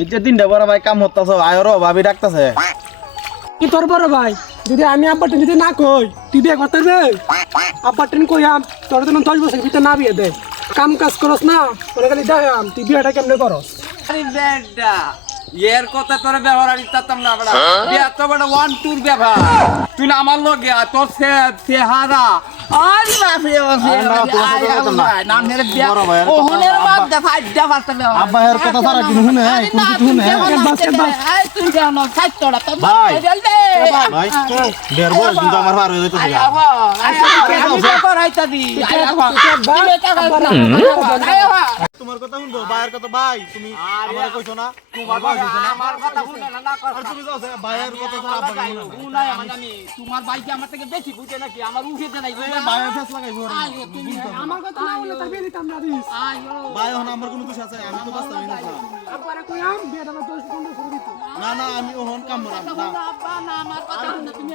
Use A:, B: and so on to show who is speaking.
A: এই যে তিনটা বড় ভাই কাম হতাছ আয়রো ভাবি ডাকতাছে।
B: কি তোর বড় ভাই? যদি আমি আব্বা টেন যদি না কই তুই বিয়ে করতে রে আব্বার টেন আম তোর জন্য দশ বছর ভিতরে না বিয়ে দে। কাম কাজ করস না তোর খালি দেখাম তুই বিয়েটা কেমনে করস?
C: আরে বেডা এর কথা তোর ব্যবহার আমি চাতাম না বড়া বিয়া তো বড় ওয়ান টুর ব্যবহার তুই না আমার লগে তোর সে চেহারা আরে বাপরে বিয়া ও ব্যবহার
A: আব্বা এর কথা কোনো
B: বাস,
C: তো
A: ভাই। ভাই কিন্তু আমার পার হয়ে
C: আবা আবা আবা আবা
A: তোমার কথা শুনব? ভাইয়ের কথা ভাই তুমি আমারে কইছো না? তোমার বয়স হইছে না?
C: আমার কথা শুনে না, না কথা।
A: তুমি যাও ভাইয়ের কথা ছাড়া আব্বা শুনে না
C: উনাই আমার জানি, তোমার ভাইকে আমার থেকে বেশি বুঝে নাকি? আমার উঠেতে নাই বুঝে? না?
A: ভাইয়ের ফেস লাগাইবো আর
C: তুমি
B: আমার কথা না বলে তার বিয়ে দিতাম না দিস।
C: আয়ো।
A: ভাই এখন আমার কোনো দোষ আছে আমি তো বাস্তব না।
B: আব্বারে কইয়াম বিয়েটা আমার দশ পনেরো করে দিত।
A: না না আমি ওহন কাম করাম না।
C: আব্বা, না, আমার কথা শুনে তুমি